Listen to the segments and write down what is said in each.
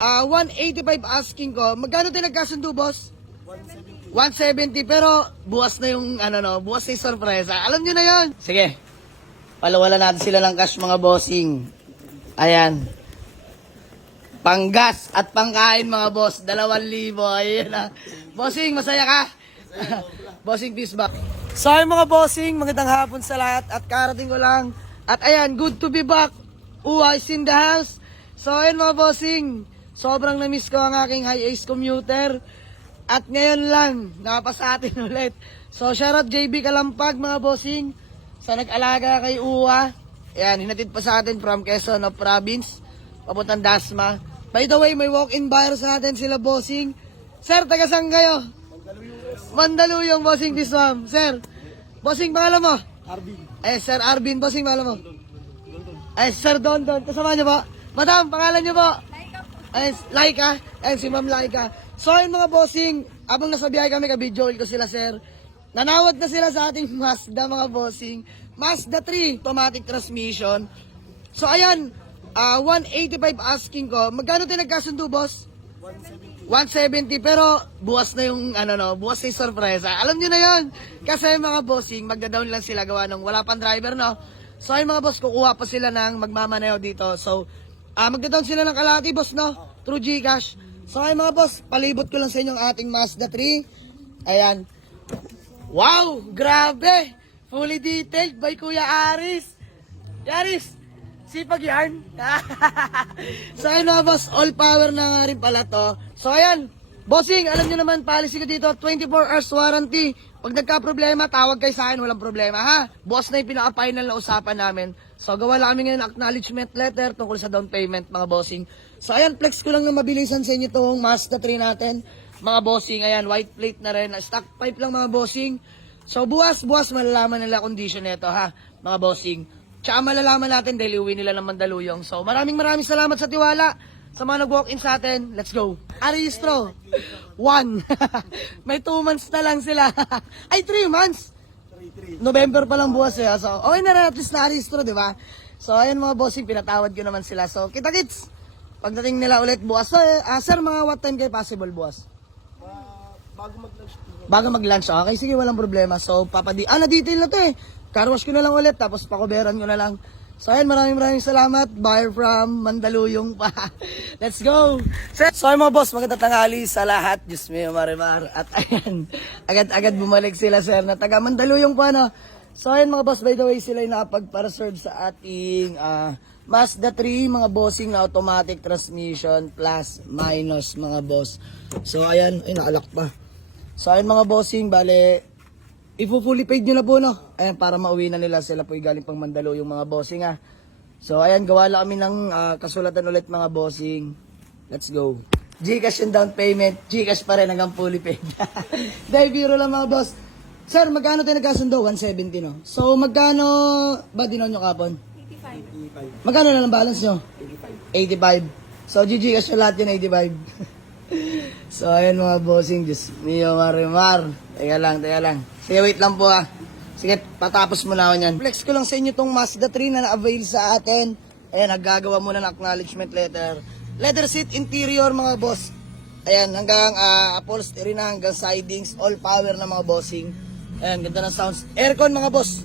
185 asking ko. Magkano tayo nagkasundo, boss? 170. Pero buwas na yung buwas na yung sorpresa. Alam nyo na yon. Sige. Palawala natin sila ng cash, mga bossing. Ayan. Panggas at pangkain, mga boss. 2,000. Ayan na. Bossing, masaya ka? Bossing, peace back. So, mga bossing, magandang hapon sa lahat. At karating ko lang. At ayan, good to be back. Uwa is in the house. So, ayan mga bossing. Sobrang na-miss ko ang aking high-ace commuter. At ngayon lang, nakapasa atin ulit. So, shoutout JB Kalampag, mga bossing. Sa nag-alaga kay Uwa. Ayan, hinatid pa sa atin from Quezon of Province. Papuntang Dasma. By the way, may walk-in buyers natin sila, bossing. Sir, taga-saan kayo? Mandaluyong, bossing Diswam. Sir, bossing, pangalan mo? Arvin. Sir Arvin, bossing, pangalan mo? Sir Don. Kasama niyo po? Madam, pangalan niyo po? Laika. Si Ma'am Laika. So, yun mga bossing, abang nasa biyahe kami, kabidyoil ko sila, sir. Nanawad na sila sa ating Mazda, mga bossing. Mazda 3, automatic transmission. So, ayan, 185 asking ko. Magkano tayo nagkasundo, boss? 170. Pero buwas na yung buwas na yung sorpresa. Alam nyo na yon. Kasi mga bossing, magda-down lang sila gawa ng wala pang driver, no? So ayun mga boss, kukuha pa sila ng magmamaneho dito. So magda-down sila ng kalahati, boss, no? Through GCash. So ayun mga boss, palibot ko lang sa inyo ang ating Mazda 3. Ayan. Wow, grabe. Fully detailed by Kuya Aris. Aris, sipag yarn. So ayun mga boss, all power na nga rin pala to. So ayan, bossing, alam nyo naman, policy ko dito, 24 hours warranty. Pag nagka-problema, tawag kayo sa akin, walang problema, ha? Boss na yung pinaka-final na usapan namin. So gawa lang kami ngayon acknowledgement letter tungkol sa down payment, mga bossing. So ayan, flex ko lang na mabilisan sa inyo itong Mazda 3 natin. Mga bossing, ayan, white plate na rin. Stock pipe lang, mga bossing. So buwas malalaman nila condition nito, ha? Mga bossing. Tsaka malalaman natin dahil uwi nila ng Mandaluyong. So maraming salamat sa tiwala. Sa mga nag-walk-in sa atin, let's go. Aristro, 1. May 2 months na lang sila. Ay, 3 months. November pa lang buwas eh. So, okay na rin at least na Aristro, di ba? So, ayun mga bossing, pinatawad ko naman sila. So, kita-kits. Pagdating nila ulit buwas. So, sir, mga what time kayo possible buwas? Bago mag-lunch. Okay, sige, walang problema. So, na-detail na to eh. Car wash ko na lang ulit, tapos pakuberan ko na lang. So ayun, maraming salamat. Buyer from Mandaluyong pa. Let's go! So ayun mga boss, magandang tanghali sa lahat. Diyos mio, marimar. At ayan, agad-agad bumalik sila, sir, na taga Mandaluyong pa, no? So ayun mga boss, by the way, sila yung nakapag-para-serve sa ating Mazda 3, mga bossing na automatic transmission plus minus, mga boss. So ayan, ay nakalak pa. So ayun mga bossing, bale, i-fully paid nyo na po, no? Ayan, para mauwi na nila. Sila po galing pang Mandaluyong, mga bossing, ha? So, ayan, gawa lang kami ng kasulatan ulit, mga bossing. Let's go. GCash yung down payment. GCash pa rin hanggang fully paid. Dahil biro lang, mga boss. Sir, magkano tayo nagkasundo? 170, no? So, magkano ba dinon nyo kapon? 85. Magkano na lang balance nyo? 85. So, GCash yung lahat yun, 85. So, ayan mga bossing. Diyos mio, marimar. Teka lang. Sige, wait lang po, ha. Sige, patapos mo na ako yan. Flex ko lang sa inyo tong Mazda 3 na na-avail sa atin. Ayan, naggagawa muna ng acknowledgement letter. Leather seat interior, mga boss. Ayan, hanggang upholstery na, hanggang sidings. All power na, mga bossing. Ayan, ganda ng sounds. Aircon, mga boss.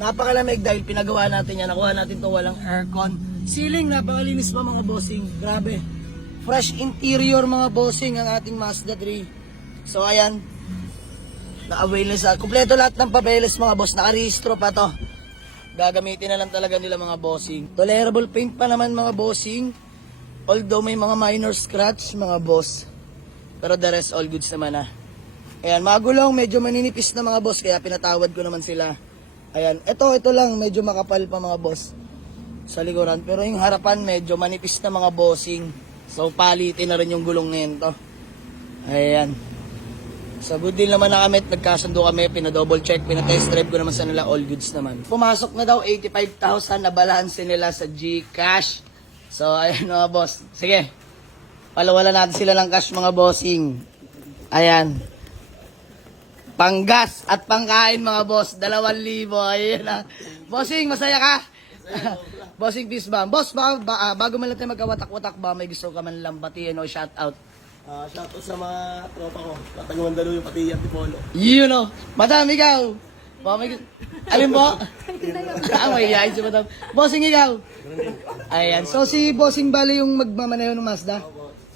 Napakalamig dahil pinagawa natin yan. Nakuha natin to walang aircon. Ceiling, napakalinis pa, mga bossing. Grabe. Fresh interior, mga bossing, ang ating Mazda 3. So, ayan. Na-avail na sa kumpleto lahat ng papeles, mga boss. Nakarehistro pa to. Gagamitin na lang talaga nila, mga bossing. Tolerable paint pa naman, mga bossing. Although may mga minor scratch, mga boss. Pero the rest all goods naman, ha. Ayan, mga gulong medyo maninipis na, mga boss. Kaya pinatawad ko naman sila. Ayan, ito lang medyo makapal pa, mga boss, sa likuran. Pero yung harapan medyo manipis na, mga bossing. So palitin na rin yung gulong na yun to. Ayan. So good deal naman na kami, nagkasundo kami, pinadouble check, pinatest drive ko naman sa nila, all goods naman. Pumasok na daw 85,000 na balance nila sa GCash. So ayun mga boss, sige, palawala natin sila ng cash, mga bossing. Ayan. Panggas at pangkain, mga boss, 2,000. Ayun na. Bossing, masaya ka? Bossing Peace Bomb. Boss, bago man lang tayo magkawatak-watak ba, may gusto ka man lang batiin o shout out? Shoutout sa mga tropa ko. Tatanguan dalo yung pati Antipolo. You know. Madam, ikaw. Alin po? May yain si Madam. Bossing, ikaw. Ayan. So, si Bossing bali yung magmamaneho ng Mazda.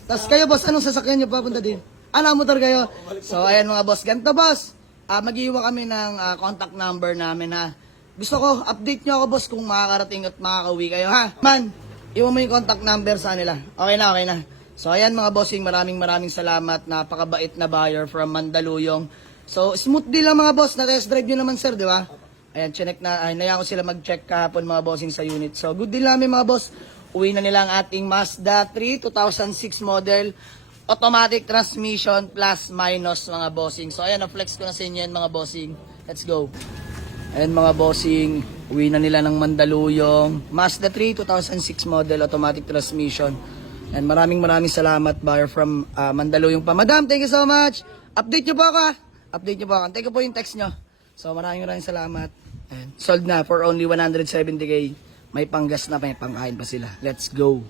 Tapos kayo, boss, anong sasakyan nyo papunta din? Motor kayo? So, ayan mga boss. Ganito, boss. Mag-iwan kami ng contact number namin, ha. Gusto ko, update nyo ako, boss, kung makakarating at makakauwi kayo, ha? Man, iwan mo yung contact number sa nila. Okay na, okay na. So, ayan mga bossing, maraming salamat. Napakabait na buyer from Mandaluyong. So, smooth deal lang mga boss. Na-test drive nyo naman, sir, di ba? Ayan, chinek na. Nayaan ko sila mag-check kahapon mga bossing sa unit. So, good deal namin mga boss. Uwi na nila ang ating Mazda 3 2006 model. Automatic transmission plus minus mga bossing. So, ayan, na-flex ko na sa inyo yan mga bossing. Let's go. Ayan mga bossing, uwi na nila ng Mandaluyong. Mazda 3 2006 model, automatic transmission. And maraming salamat buyer from Mandaluyong pa. Madam, thank you so much. Update nyo po ako, ha? Update nyo po ako. Take ko po yung text nyo. So maraming salamat. And sold na for only 170k. May panggas na, may pangkain pa sila. Let's go.